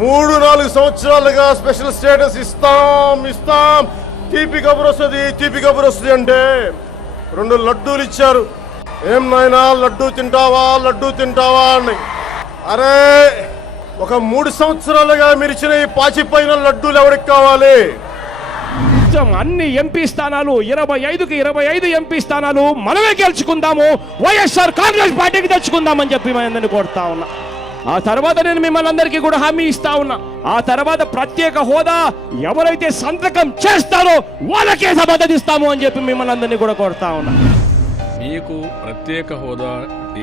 3-4 సంవత్సరాలుగా special status ఇస్తాం తీపి కబురు వస్తుంది అంటే 2 లడ్డూలు ఇచ్చారు. ఏం నాయనా లడ్డూ తింటావా అని. అరే ఒక 3 సంవత్సరాలుగా మీరు ఇచ్చిన ఈ పాచిపోయిన లడ్డూలు ఎవరికి కావాలి? అన్ని ఎంపీ స్థానాలు 25కి 25 ఎంపీ స్థానాలు మనమే గెలుచుకుందాము, వైఎస్ఆర్ కాంగ్రెస్ పార్టీకి తెచ్చుకుందామని చెప్పి అందరినీ కోరుతా ఉన్నా. ఆ తర్వాత నేను మిమ్మల్ని అందరికీ కూడా హామీ ఇస్తా ఉన్నా, ఆ తర్వాత ప్రత్యేక హోదా ఎవరైతే సంతకం చేస్తారో వాళ్ళకే మద్దతు ఇస్తాము అని చెప్పి మిమ్మల్ని అందరినీ కూడా కోరుతా ఉన్నా. మీకు ప్రత్యేక హోదా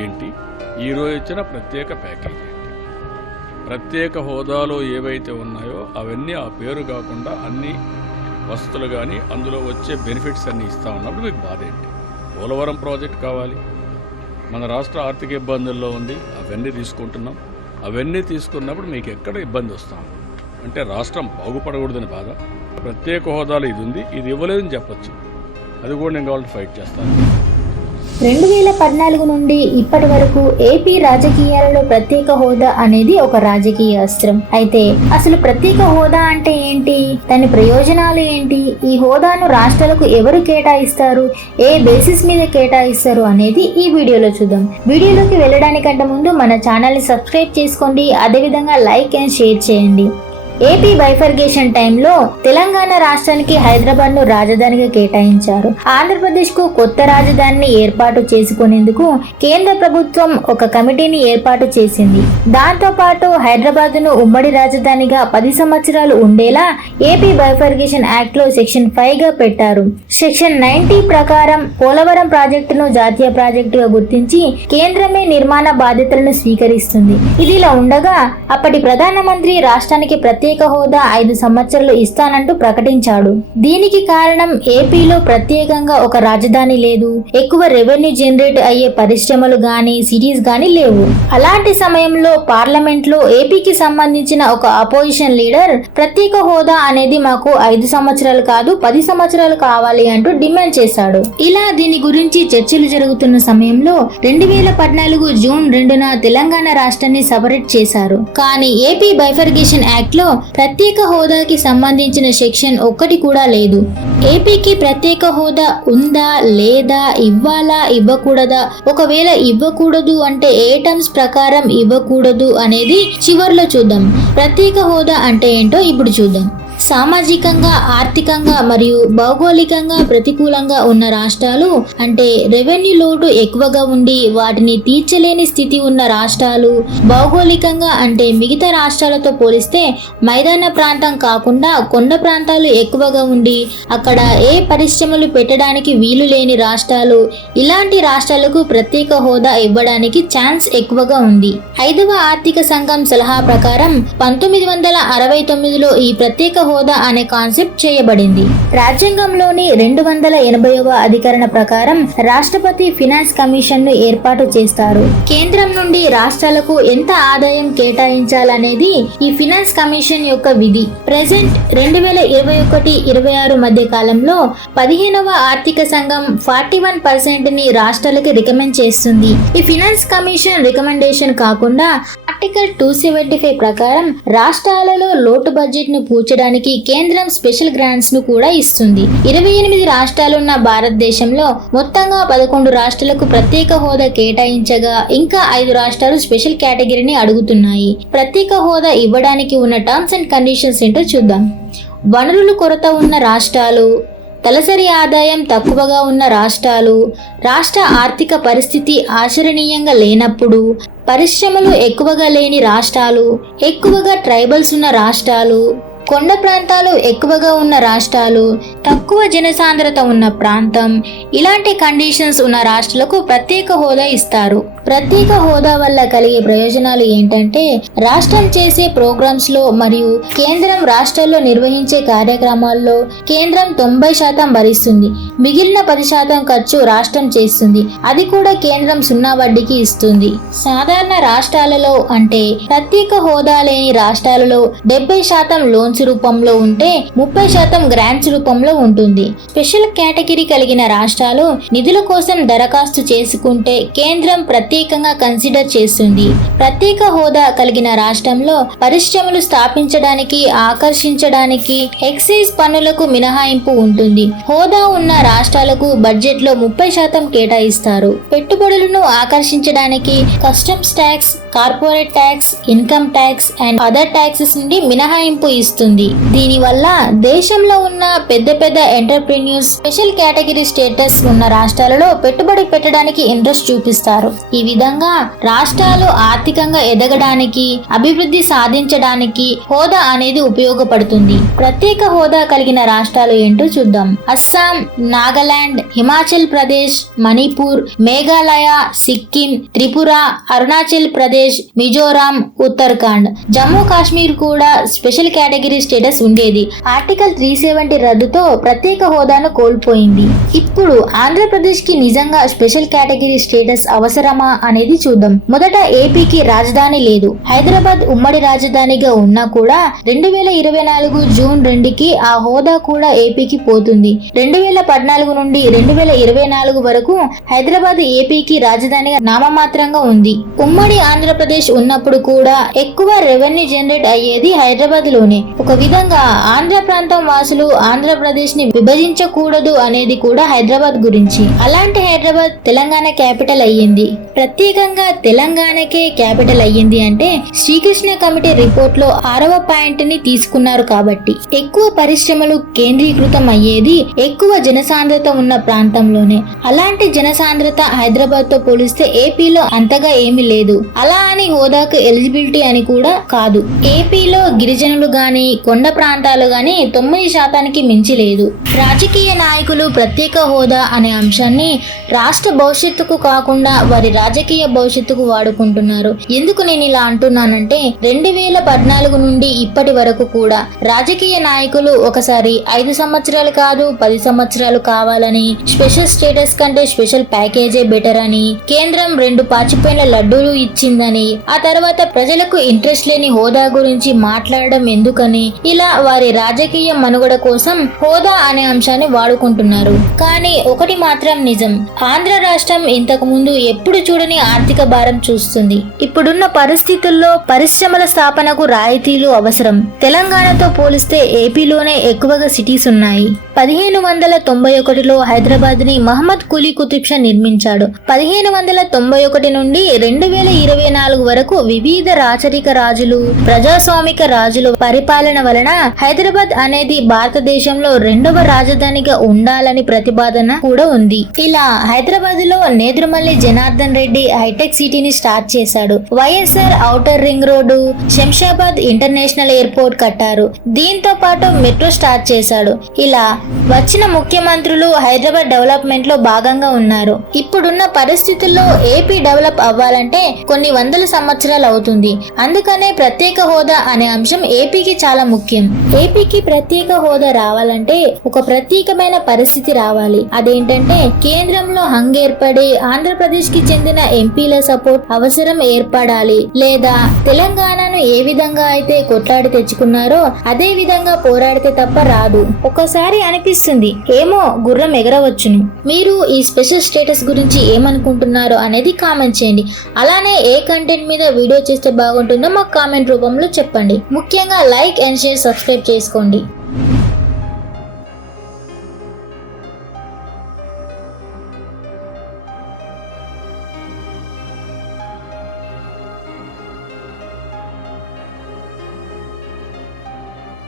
ఏంటి, ఈరోజు ఇచ్చిన ప్రత్యేక ప్యాకేజ్ ఏంటి, ప్రత్యేక హోదాలో ఏవైతే ఉన్నాయో అవన్నీ ఆ పేరు కాకుండా అన్ని వసతులు కానీ అందులో వచ్చే బెనిఫిట్స్ అన్నీ ఇస్తా ఉన్నప్పుడు మీకు బాధ ఏంటి? పోలవరం ప్రాజెక్ట్ కావాలి, మన రాష్ట్ర ఆర్థిక ఇబ్బందుల్లో ఉంది, అవన్నీ తీసుకుంటున్నాం. అవన్నీ తీసుకున్నప్పుడు మీకు ఎక్కడ ఇబ్బంది వస్తాం అంటే రాష్ట్రం బాగుపడకూడదని బాధ. ప్రత్యేక హోదాలో ఇది ఉంది, ఇది ఇవ్వలేదని చెప్పచ్చు, అది కూడా నేను కావాలంటే ఫైట్ చేస్తాను. 2014 నుండి ఇప్పటి వరకు ఏపీ రాజకీయాలలో ప్రత్యేక హోదా అనేది ఒక రాజకీయ అస్త్రం. అయితే అసలు ప్రత్యేక హోదా అంటే ఏంటి, దాని ప్రయోజనాలు ఏంటి, ఈ హోదాను రాష్ట్రాలకు ఎవరు కేటాయిస్తారు, ఏ బేసిస్ మీద కేటాయిస్తారు అనేది ఈ వీడియోలో చూద్దాం. వీడియోలోకి వెళ్ళడానికంటే ముందు మన ఛానల్ని సబ్స్క్రైబ్ చేసుకోండి, అదేవిధంగా లైక్ అండ్ షేర్ చేయండి. ఏపీ బైఫర్గేషన్ టైంలో తెలంగాణ రాష్ట్రానికి హైదరాబాద్ ను రాజధానిగా కేటాయించారు. ఆంధ్రప్రదేశ్ కు కొత్త రాజధానిని ఏర్పాటు చేసుకునేందుకు కేంద్ర ప్రభుత్వం ఒక కమిటీని ఏర్పాటు చేసింది. దాంతో పాటు హైదరాబాద్ ను ఉమ్మడి రాజధానిగా 10 సంవత్సరాలు ఉండేలా ఏపీ బైఫర్గేషన్ యాక్ట్ లో సెక్షన్ 5 గా పెట్టారు. సెక్షన్ 90 ప్రకారం పోలవరం ప్రాజెక్టును జాతీయ ప్రాజెక్టుగా గుర్తించి కేంద్రమే నిర్మాణ బాధ్యతలను స్వీకరిస్తుంది. ఇదిలా ఉండగా అప్పటి ప్రధానమంత్రి రాష్ట్రానికి ప్రత్యేక హోదా 5 సంవత్సరాలు ఇస్తానంటూ ప్రకటించాడు. దీనికి కారణం ఏపీలో ప్రత్యేకంగా ఒక రాజధాని లేదు, ఎక్కువ రెవెన్యూ జనరేట్ అయ్యే పరిశ్రమలు గాని సిటీస్ గాని లేవు. అలాంటి సమయంలో పార్లమెంట్ లో ఏపీకి సంబంధించిన ఒక అపోజిషన్ లీడర్ ప్రత్యేక హోదా అనేది మాకు 5 సంవత్సరాలు కాదు 10 సంవత్సరాలు కావాలి అంటూ డిమాండ్ చేశాడు. ఇలా దీని గురించి చర్చలు జరుగుతున్న సమయంలో 2014 జూన్ 2న తెలంగాణ రాష్ట్రాన్ని సపరేట్ చేశారు. కానీ ఏపీ బైఫర్గేషన్ యాక్ట్ లో ప్రత్యేక హోదాకి సంబంధించిన సెక్షన్ 1 కూడా లేదు. ఏపీకి ప్రత్యేక హోదా ఉందా లేదా, ఇవ్వాలా ఇవ్వకూడదా, ఒకవేళ ఇవ్వకూడదు అంటే ఏ టర్మ్స్ ప్రకారం ఇవ్వకూడదు అనేది చివర్లో చూద్దాం. ప్రత్యేక హోదా అంటే ఏంటో ఇప్పుడు చూద్దాం. సామాజికంగా, ఆర్థికంగా మరియు భౌగోళికంగా ప్రతికూలంగా ఉన్న రాష్ట్రాలు అంటే రెవెన్యూ లోటు ఎక్కువగా ఉండి వాటిని తీర్చలేని స్థితి ఉన్న రాష్ట్రాలు, భౌగోళికంగా అంటే మిగతా రాష్ట్రాలతో పోలిస్తే మైదాన ప్రాంతం కాకుండా కొండ ప్రాంతాలు ఎక్కువగా ఉండి అక్కడ ఏ పరిశ్రమలు పెట్టడానికి వీలు లేని రాష్ట్రాలు, ఇలాంటి రాష్ట్రాలకు ప్రత్యేక హోదా ఇవ్వడానికి ఛాన్స్ ఎక్కువగా ఉంది. 5వ ఆర్థిక సంఘం సలహా ప్రకారం 1969లో ఈ ప్రత్యేక హోదా అనే కాన్సెప్ట్ చేయబడింది. రాజ్యాంగంలోని 280వ అధికరణ ప్రకారం రాష్ట్రపతి ఫినాన్స్ కమిషన్ ను ఏర్పాటు చేస్తారు. కేంద్రం నుండి రాష్ట్రాలకు ఎంత ఆదాయం కేటాయించాలనేది ఈ ఫినాన్స్ కమిషన్ యొక్క విధి. ప్రెజెంట్ 2021-26 మధ్య కాలంలో 15వ ఆర్థిక సంఘం 41% ని రాష్ట్రాలకి రికమెండ్ చేస్తుంది. ఈ ఫినాన్స్ కమిషన్ రికమెండేషన్ కాకుండా ఆర్టికల్ 275 ప్రకారం రాష్ట్రాలలో లోటు బడ్జెట్ ను పూడ్చడానికి కేంద్రం స్పెషల్ గ్రాంట్స్ ను కూడా ఇస్తుంది. 28 రాష్ట్రాలున్న భారతదేశంలో మొత్తంగా 11 రాష్ట్రాలకు ప్రత్యేక హోదా కేటాయించగా ఇంకా 5 రాష్ట్రాలు స్పెషల్ కేటగిరీని అడుగుతున్నాయి. ప్రత్యేక హోదా ఇవ్వడానికి ఉన్న టర్మ్స్ అండ్ కండిషన్స్ ఏంటో చూద్దాం. వనరుల కొరత ఉన్న రాష్ట్రాలు, తలసరి ఆదాయం తక్కువగా ఉన్న రాష్ట్రాలు, రాష్ట్ర ఆర్థిక పరిస్థితి ఆచరణీయంగా లేనప్పుడు, పరిశ్రమలు ఎక్కువగా లేని రాష్ట్రాలు, ఎక్కువగా ట్రైబల్స్ ఉన్న రాష్ట్రాలు, కొండ ప్రాంతాలు ఎక్కువగా ఉన్న రాష్ట్రాలు, తక్కువ జనసాంద్రత ఉన్న ప్రాంతం, ఇలాంటి కండిషన్స్ ఉన్న రాష్ట్రాలకు ప్రత్యేక హోదా ఇస్తారు. ప్రత్యేక హోదా వల్ల కలిగే ప్రయోజనాలు ఏంటంటే రాష్ట్రం చేసే ప్రోగ్రామ్స్ లో మరియు కేంద్రం రాష్ట్రాల్లో నిర్వహించే కార్యక్రమాల్లో కేంద్రం 90% భరిస్తుంది, మిగిలిన 10% ఖర్చు రాష్ట్రం చేస్తుంది, అది కూడా కేంద్రం 0 వడ్డీకి ఇస్తుంది. సాధారణ రాష్ట్రాలలో అంటే ప్రత్యేక హోదా లేని రాష్ట్రాలలో 70% లోన్స్ రూపంలో ఉంటే 30% గ్రాంట్స్ రూపంలో ఉంటుంది. స్పెషల్ కేటగిరీ కలిగిన రాష్ట్రాలు నిధుల కోసం దరఖాస్తు చేసుకుంటే కేంద్రం ప్రత్యేక ప్రత్యేకంగా కన్సిడర్ చేస్తుంది. ప్రత్యేక హోదా కలిగిన రాష్ట్రంలో పరిశ్రమలు స్థాపించడానికి, ఆకర్షించడానికి ఎక్సైజ్ పన్నులకు మినహాయింపు ఉంటుంది. హోదా ఉన్న రాష్ట్రాలకు బడ్జెట్ లో 30% కేటాయిస్తారు. పెట్టుబడులను ఆకర్షించడానికి customs tax, corporate tax, income tax and other taxes నుండి మినహాయింపు ఇస్తుంది. దీనివల్ల దేశంలో ఉన్న పెద్ద పెద్ద ఎంటర్ప్రెన్యూర్స్ స్పెషల్ కేటగిరీ స్టేటస్ ఉన్న రాష్ట్రాలలో పెట్టుబడి పెట్టడానికి ఇంట్రెస్ట్ చూపిస్తారు. ఈ విధంగా రాష్ట్రాలు ఆర్థికంగా ఎదగడానికి, అభివృద్ధి సాధించడానికి హోదా అనేది ఉపయోగపడుతుంది. ప్రత్యేక హోదా కలిగిన రాష్ట్రాలు ఏంటో చూద్దాం. అస్సాం, నాగాలాండ్, హిమాచల్ ప్రదేశ్, మణిపూర్, మేఘాలయ, సిక్కిం, త్రిపుర, అరుణాచల్ ప్రదేశ్, మిజోరాం, ఉత్తరాఖండ్. జమ్మూ కాశ్మీర్ కూడా స్పెషల్ కేటగిరీ స్టేటస్ ఉండేది. ఆర్టికల్ 370 రద్దుతో ప్రత్యేక హోదాను కోల్పోయింది. ఇప్పుడు ఆంధ్రప్రదేశ్ కి నిజంగా స్పెషల్ కేటగిరీ స్టేటస్ అవసరమా అనేది చూద్దాం. మొదట ఏపీకి రాజధాని లేదు. హైదరాబాద్ ఉమ్మడి రాజధానిగా ఉన్నా కూడా 2024 జూన్ 2కి ఆ హోదా కూడా ఏపీకి పోతుంది. 2014 నుండి 2024 వరకు హైదరాబాద్ ఏపీకి రాజధానిగా నామమాత్రంగా ఉంది. ఉమ్మడి ఆంధ్రప్రదేశ్ ఉన్నప్పుడు కూడా ఎక్కువ రెవెన్యూ జనరేట్ అయ్యేది హైదరాబాద్ లోనే. ఒక విధంగా ఆంధ్ర ప్రాంతం వాసులు ఆంధ్రప్రదేశ్ ని విభజించకూడదు అనేది కూడా హైదరాబాద్ గురించి. అలాంటి హైదరాబాద్ తెలంగాణ క్యాపిటల్ అయ్యింది. ప్రత్యేకంగా తెలంగాణకే క్యాపిటల్ అయ్యింది అంటే శ్రీకృష్ణ కమిటీ రిపోర్ట్ లో 6వ పాయింట్ ని తీసుకున్నారు కాబట్టి. ఎక్కువ పరిశ్రమలు కేంద్రీకృతం అయ్యేది ఎక్కువ జనసాంద్రత ఉన్న ప్రాంతంలోనే. అలాంటి జనసాంద్రత హైదరాబాద్ తో పోలిస్తే ఏపీలో అంతగా ఏమీ లేదు. అలా అని హోదాకు ఎలిజిబిలిటీ అని కూడా కాదు. ఏపీలో గిరిజనులు గాని, కొండ ప్రాంతాలు గాని 9% మించి లేదు. రాజకీయ నాయకులు ప్రత్యేక హోదా అనే అంశాన్ని రాష్ట్ర భవిష్యత్తుకు కాకుండా వారి రాజకీయ భవిష్యత్తుకు వాడుకుంటున్నారు. ఎందుకు నేను ఇలా అంటున్నానంటే 2014 నుండి ఇప్పటి వరకు కూడా రాజకీయ నాయకులు ఒకసారి 5 సంవత్సరాలు కాదు 10 సంవత్సరాలు కావాలని, స్పెషల్ స్టేటస్ కంటే స్పెషల్ ప్యాకేజే బెటర్ అని, కేంద్రం 2 పాచిపోయిన లడ్డూలు ఇచ్చిందని, ఆ తర్వాత ప్రజలకు ఇంట్రెస్ట్ లేని హోదా గురించి మాట్లాడడం ఎందుకని, ఇలా వారి రాజకీయ మనుగడ కోసం హోదా అనే అంశాన్ని వాడుకుంటున్నారు. కానీ ఒకటి మాత్రం నిజం, ఆంధ్ర రాష్ట్రం ఇంతకు ముందు ఎప్పుడు చూడని ఆర్థిక భారం చూస్తుంది. ఇప్పుడున్న పరిస్థితుల్లో పరిశ్రమల స్థాపనకు రాయితీలు అవసరం. తెలంగాణతో పోలిస్తే ఏపీలోనే ఎక్కువగా సిటీస్ ఉన్నాయి. 1591లో హైదరాబాద్ ని మహమ్మద్ కులీ కుతుబ్ షా నిర్మించాడు. 1591 నుండి 2024 వరకు వివిధ రాచరిక రాజులు, ప్రజాస్వామిక రాజుల పరిపాలన వలన హైదరాబాద్ అనేది భారతదేశంలో 2వ రాజధానిగా ఉండాలని ప్రతిపాదన కూడా ఉంది. ఇలా హైదరాబాద్ లో నేదురుమల్లి జనార్దన్ రెడ్డి హైటెక్ సిటీని స్టార్ట్ చేశాడు. YSR outer ring road, Shamshabad international airport కట్టారు. దీంతో పాటు మెట్రో స్టార్ట్ చేశాడు. ఇలా వచ్చిన ముఖ్యమంత్రులు హైదరాబాద్ డెవలప్మెంట్ లో భాగంగా ఉన్నారు. ఇప్పుడున్న పరిస్థితుల్లో ఏపీ డెవలప్ అవ్వాలంటే కొన్ని వందల సంవత్సరాలు అవుతుంది. అందుకనే ప్రత్యేక హోదా అనే అంశం ఏపీకి చాలా ముఖ్యం. ఏపీకి ప్రత్యేక హోదా రావాలంటే ఒక ప్రత్యేకమైన పరిస్థితి రావాలి. అదేంటంటే కేంద్రంలో హంగ్ ఏర్పడి ఆంధ్రప్రదేశ్ కి చెందిన ఎంపీల సపోర్ట్ అవసరం ఏర్పడాలి. లేదా తెలంగాణను ఏ విధంగా అయితే కొట్లాడి తెచ్చుకున్నారో అదే విధంగా పోరాడితే తప్ప రాదు. ఒకసారి అనిపిస్తుంది ఏమో గుర్రం ఎగరవచ్చును. మీరు ఈ స్పెషల్ స్టేటస్ గురించి ఏమనుకుంటున్నారో అనేది కామెంట్ చేయండి. అలానే ఏ కంటెంట్ మీద వీడియో చేస్తే బాగుంటుందో మాకు కామెంట్ రూపంలో చెప్పండి. ముఖ్యంగా లైక్ అండ్ షేర్, సబ్స్క్రైబ్ చేసుకోండి.